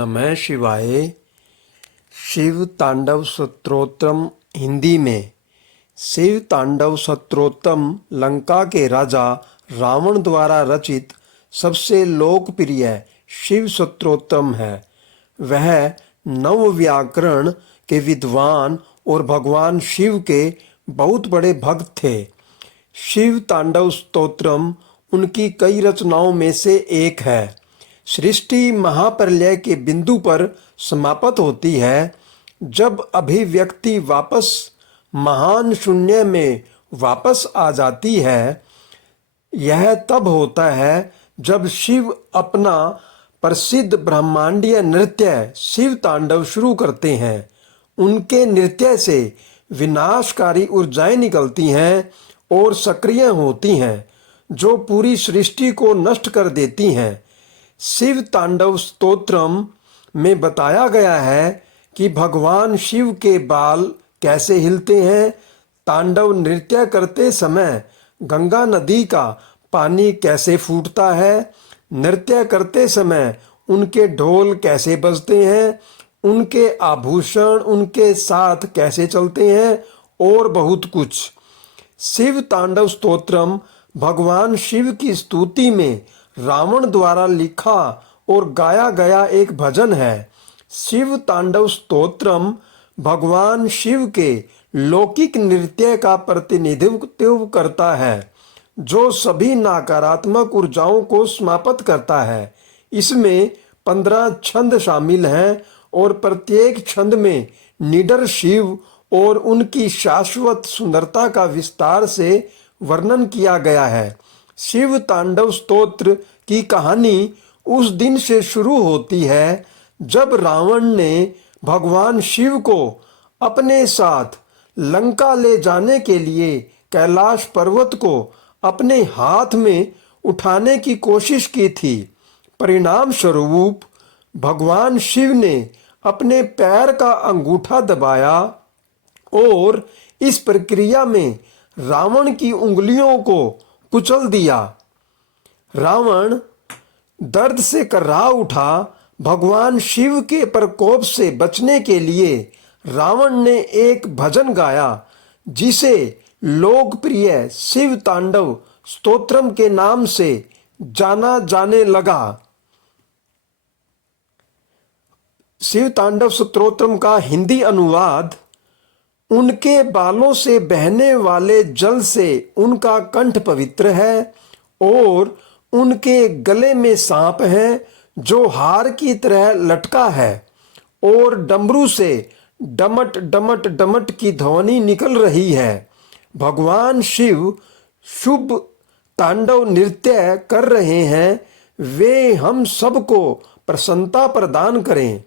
नमः शिवाय। शिव तांडव स्तोत्रम हिंदी में। शिव तांडव स्तोत्रम लंका के राजा रावण द्वारा रचित सबसे लोकप्रिय शिव स्तोत्रम है। वह नव व्याकरण के विद्वान और भगवान शिव के बहुत बड़े भक्त थे। शिव तांडव स्तोत्रम उनकी कई रचनाओं में से एक है। सृष्टि महाप्रलय के बिंदु पर समाप्त होती है, जब अभिव्यक्ति वापस महान शून्य में वापस आ जाती है। यह तब होता है जब शिव अपना प्रसिद्ध ब्रह्मांडीय नृत्य शिव तांडव शुरू करते हैं। उनके नृत्य से विनाशकारी ऊर्जाएं निकलती हैं और सक्रिय होती हैं, जो पूरी सृष्टि को नष्ट कर देती हैं। शिव तांडव स्तोत्रम में बताया गया है कि भगवान शिव के बाल कैसे हिलते हैं। तांडव नृत्य करते समय गंगा नदी का पानी कैसे फूटता है। नृत्य करते समय उनके ढोल कैसे बजते हैं, उनके आभूषण उनके साथ कैसे चलते हैं और बहुत कुछ। शिव तांडव स्तोत्रम भगवान शिव की स्तुति में रावण द्वारा लिखा और गाया गया एक भजन है। शिव तांडव स्तोत्रम भगवान शिव के लौकिक नृत्य का प्रतिनिधित्व करता है, जो सभी नकारात्मक ऊर्जाओं को समाप्त करता है। इसमें 15 छंद शामिल हैं और प्रत्येक छंद में निडर शिव और उनकी शाश्वत सुंदरता का विस्तार से वर्णन किया गया है। शिव तांडव स्तोत्र की कहानी उस दिन से शुरू होती है जब रावण ने भगवान शिव को अपने साथ लंका ले जाने के लिए कैलाश पर्वत को अपने हाथ में उठाने की कोशिश की थी। परिणाम स्वरूप भगवान शिव ने अपने पैर का अंगूठा दबाया और इस प्रक्रिया में रावण की उंगलियों को कुचल दिया। रावण दर्द से कर्रा उठा। भगवान शिव के प्रकोप से बचने के लिए रावण ने एक भजन गाया, जिसे लोकप्रिय शिव तांडव स्तोत्रम के नाम से जाना जाने लगा। शिव तांडव स्तोत्रम का हिंदी अनुवाद: उनके बालों से बहने वाले जल से उनका कंठ पवित्र है और उनके गले में सांप है जो हार की तरह लटका है, और डमरू से डमट डमट डमट की ध्वनि निकल रही है। भगवान शिव शुभ तांडव नृत्य कर रहे हैं। वे हम सबको प्रसन्नता प्रदान करें।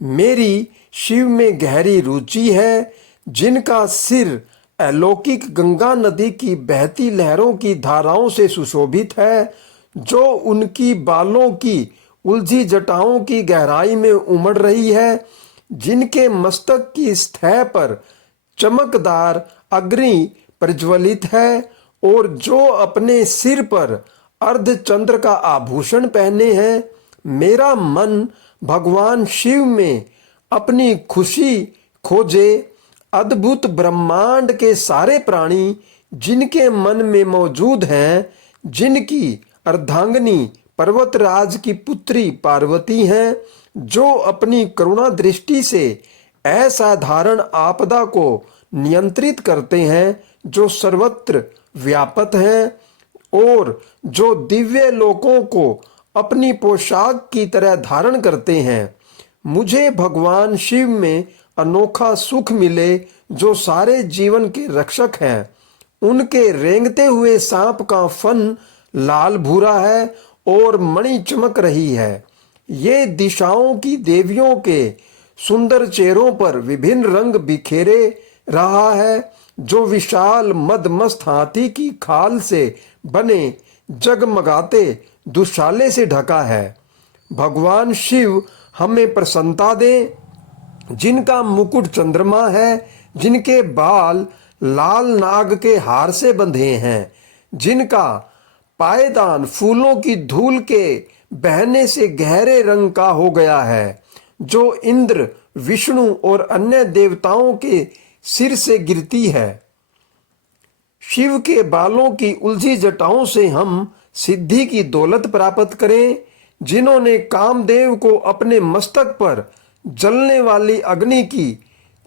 मेरी शिव में गहरी रुचि है, जिनका सिर अलौकिक गंगा नदी की बहती लहरों की धाराओं से सुशोभित है, जो उनकी बालों की उलझी जटाओं की गहराई में उमड़ रही है, जिनके मस्तक की सतह पर चमकदार अग्नि प्रज्वलित है और जो अपने सिर पर अर्धचंद्र का आभूषण पहने हैं। मेरा मन भगवान शिव में अपनी खुशी खोजे। अद्भुत ब्रह्मांड के सारे प्राणी जिनके मन में मौजूद हैं, जिनकी अर्धांगिनी पर्वतराज की पुत्री पार्वती हैं, जो अपनी करुणा दृष्टि से असाधारण आपदा को नियंत्रित करते हैं, जो सर्वत्र व्यापक हैं और जो दिव्य लोकों को अपनी पोशाक की तरह धारण करते हैं। मुझे भगवान शिव में अनोखा सुख मिले, जो सारे जीवन के रक्षक हैं। उनके रेंगते हुए सांप का फन लाल भूरा है और मणि चमक रही है। ये दिशाओं की देवियों के सुंदर चेहरों पर विभिन्न रंग बिखेरे रहा है, जो विशाल मदमस्त हाथी की खाल से बने जगमगाते दुशाले से ढका है। भगवान शिव हमें प्रसन्नता दें, जिनका मुकुट चंद्रमा है, जिनके बाल लाल नाग के हार से बंधे हैं, जिनका पायदान फूलों की धूल के बहने से गहरे रंग का हो गया है, जो इंद्र, विष्णु और अन्य देवताओं के सिर से गिरती है। शिव के बालों की उलझी जटाओं से हम सिद्धि की दौलत प्राप्त करें, जिन्होंने कामदेव को अपने मस्तक पर जलने वाली अग्नि की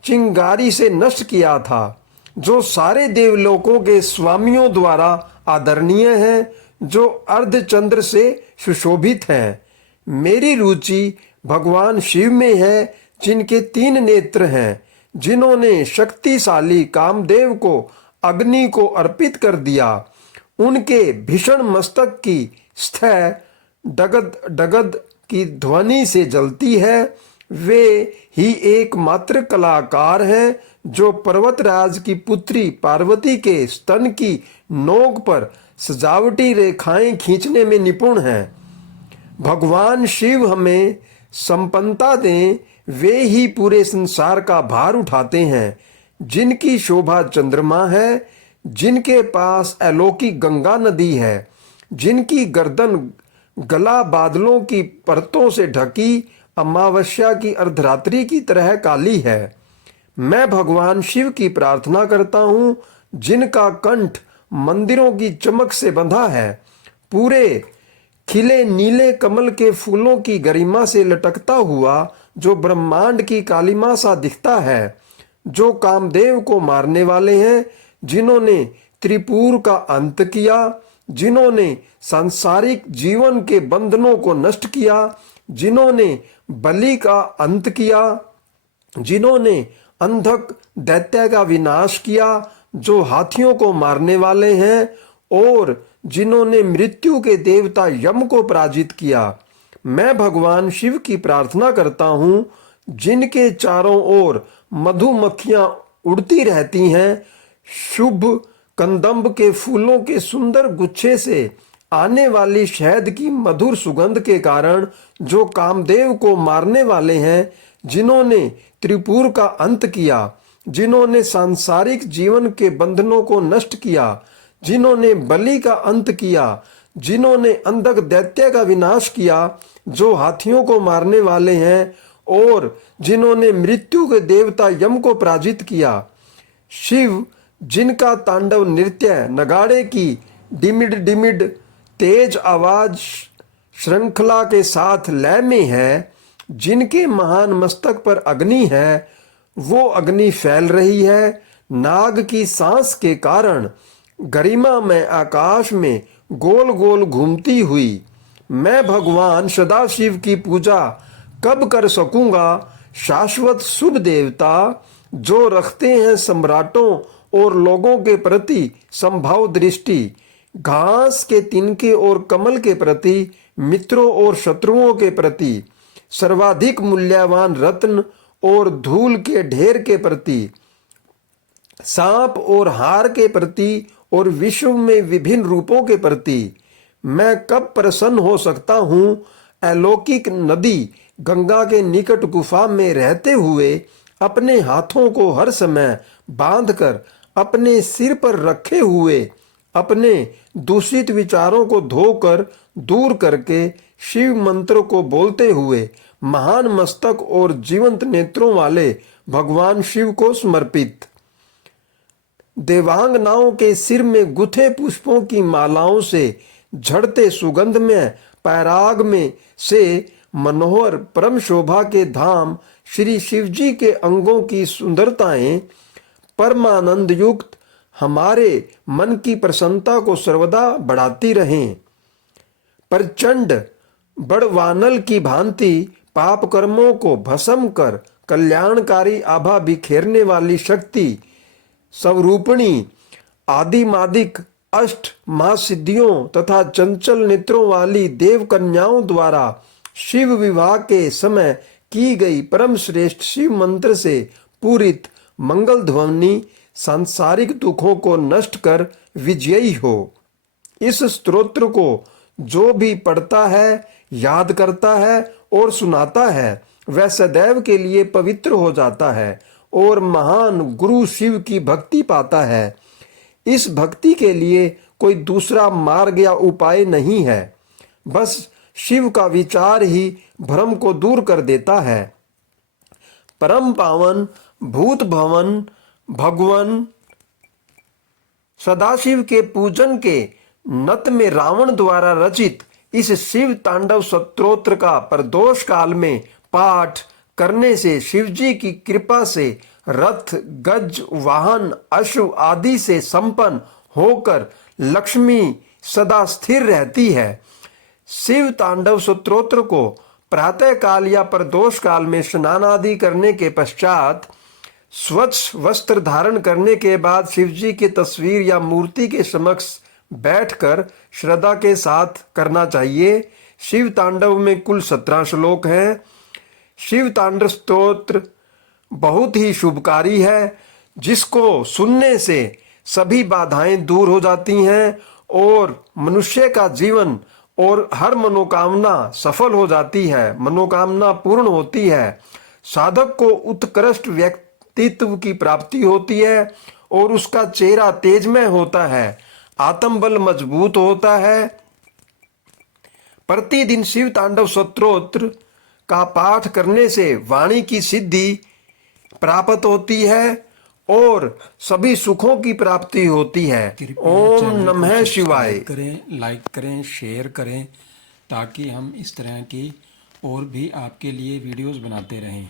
चिंगारी से नष्ट किया था, जो सारे देवलोकों के स्वामियों द्वारा आदरणीय हैं, जो अर्धचंद्र से सुशोभित हैं। मेरी रुचि भगवान शिव में है, जिनके 3 नेत्र हैं, जिन्होंने शक्तिशाली कामदेव को अग्नि को अर्पित कर दिया। उनके भीषण मस्तक की स्थय डगद डगद की ध्वनि से जलती है। वे ही एकमात्र कलाकार हैं जो पर्वतराज की पुत्री पार्वती के स्तन की नोक पर सजावटी रेखाएं खींचने में निपुण हैं। भगवान शिव हमें संपन्नता दें, वे ही पूरे संसार का भार उठाते हैं, जिनकी शोभा चंद्रमा है, जिनके पास अलौकिक गंगा नदी है, जिनकी गर्दन गला बादलों की परतों से ढकी अमावस्या की अर्धरात्रि की तरह काली है। मैं भगवान शिव की प्रार्थना करता हूँ, जिनका कंठ मंदिरों की चमक से बंधा है, पूरे खिले नीले कमल के फूलों की गरिमा से लटकता हुआ, जो ब्रह्मांड की कालिमा सा दिखता है, जो कामदेव को मारने वाले हैं, जिन्होंने त्रिपुर का अंत किया, जिन्होंने सांसारिक जीवन के बंधनों को नष्ट किया, जिन्होंने बलि का अंत किया, जिन्होंने अंधक दैत्य का विनाश किया, जो हाथियों को मारने वाले हैं, और जिन्होंने मृत्यु के देवता यम को पराजित किया। मैं भगवान शिव की प्रार्थना करता हूँ, जिनके चारों ओर मधुमक्खियां उड़ती रहती हैं, शुभ कंदम्ब के फूलों के सुंदर गुच्छे से आने वाली शहद की मधुर सुगंध के कारण, जो कामदेव को मारने वाले हैं, जिन्होंने त्रिपुर का अंत किया, जिन्होंने सांसारिक जीवन के बंधनों को नष्ट किया, जिन्होंने बलि का अंत किया, जिन्होंने अंधक दैत्य का विनाश किया, जो हाथियों को मारने वाले हैं, और जिन्होंने मृत्यु के देवता यम को पराजित किया। शिव, जिनका तांडव नृत्य नगाड़े की डिमिड डिमिड तेज आवाज श्रृंखला के साथ लय में है, जिनके महान मस्तक पर अग्नि है, वो अग्नि फैल रही है। नाग की सांस के कारण गरिमा में आकाश में गोल गोल घूमती हुई। मैं भगवान सदाशिव की पूजा कब कर सकूंगा? शाश्वत शुभ देवता, जो रखते हैं सम्राटों और लोगों के प्रति संभाव दृष्टि, घास के तिनके और कमल के प्रति, मित्रों और शत्रुओं के प्रति, सर्वाधिक मूल्यवान रत्न और धूल के ढेर के प्रति, सांप और हार के प्रति, और विश्व में विभिन्न रूपों के प्रति मैं कब प्रसन्न हो सकता हूँ? अलौकिक नदी गंगा के निकट गुफा में रहते हुए, अपने हाथों को हर समय बांधकर अपने सिर पर रखे हुए, अपने दूषित विचारों को धोकर दूर करके शिव मंत्र को बोलते हुए, महान मस्तक और जीवंत नेत्रों वाले भगवान शिव को समर्पित। देवांगनाओं के सिर में गुथे पुष्पों की मालाओं से झड़ते सुगंध में पैराग में से मनोहर परम शोभा के धाम श्री शिवजी के अंगों की सुंदरताएं परमानंद युक्त हमारे मन की प्रसन्नता को सर्वदा बढ़ाती रहें। प्रचंड बड़वानल की भांति पाप कर्मों को भस्म कर कल्याणकारी आभा बिखेरने वाली शक्ति स्वरूपिणी आदिमादिक अष्ट महासिद्धियों तथा चंचल नेत्रों वाली देव कन्याओं द्वारा शिव विवाह के समय की गई परम श्रेष्ठ शिव मंत्र से पूरित मंगल ध्वनि सांसारिक दुखों को नष्ट कर विजयी हो। इस स्तोत्र को जो भी पढ़ता है, याद करता है और सुनाता है, वह सदैव के लिए पवित्र हो जाता है और महान गुरु शिव की भक्ति पाता है। इस भक्ति के लिए कोई दूसरा मार्ग या उपाय नहीं है। बस शिव का विचार ही भ्रम को दूर कर देता है। परम पावन भूत भवन भगवान सदाशिव के पूजन के नत में रावण द्वारा रचित इस शिव तांडव स्तोत्र का प्रदोष काल में पाठ करने से शिवजी की कृपा से रथ गज वाहन अश्व आदि से संपन्न होकर लक्ष्मी सदा स्थिर रहती है। शिव तांडव स्तोत्र को प्रातः काल या प्रदोष काल में स्नान आदि करने के पश्चात स्वच्छ वस्त्र धारण करने के बाद शिवजी की तस्वीर या मूर्ति के समक्ष बैठकर श्रद्धा के साथ करना चाहिए। शिव तांडव में कुल 17 श्लोक हैं। शिव तांडव स्तोत्र बहुत ही शुभकारी है, जिसको सुनने से सभी बाधाएं दूर हो जाती हैं और मनुष्य का जीवन और हर मनोकामना सफल हो जाती है, मनोकामना पूर्ण होती है। साधक को उत्कृष्ट व्यक्तित्व की प्राप्ति होती है और उसका चेहरा तेजमय होता है, आत्मबल मजबूत होता है। प्रतिदिन शिव तांडव स्तोत्र का पाठ करने से वाणी की सिद्धि प्राप्त होती है और सभी सुखों की प्राप्ति होती है। ओम नमः शिवाय। करें, लाइक करें, शेयर करें, ताकि हम इस तरह की और भी आपके लिए वीडियोस बनाते रहें।